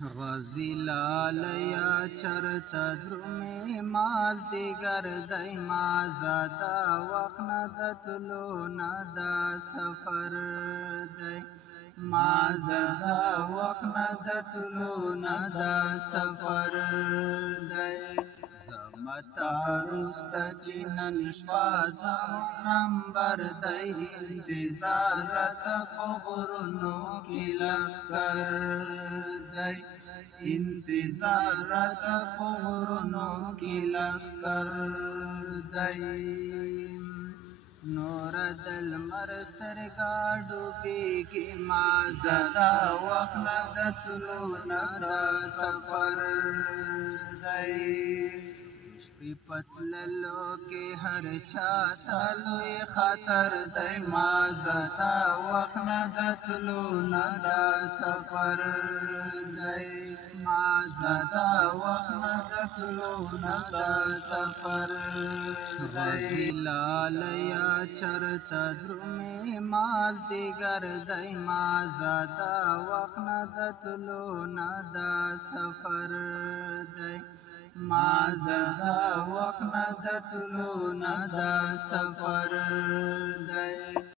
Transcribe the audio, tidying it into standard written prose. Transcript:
غازی لالیا چرته درومې مال دیگر دی ما زاده وخت نه د تلو نه دا سفر دی ما زاده وخت نه د تلو نه دا سفر دی زمتا رسته چې نن شپه زموږ نمبر دی انتظار راته په غرونو کې لښکر دی انتظار راته په غرونو کې لښکر دی نور د لمر سترګه ډوبېږي ما زده وخت نه د تلو نه دا سفر دی شپې په تللو کې هر چا ته لوی خطر دی ما زده وخت نه د تلو نه دا سفر دی ما زده وخت نه د تلو نه دا سفر دی لالیا چرته درومې مال دیگر دی ما زده وخت نه د تلو نه دا سفر دی ما زده وخت نه د تلو نه دا سفر دی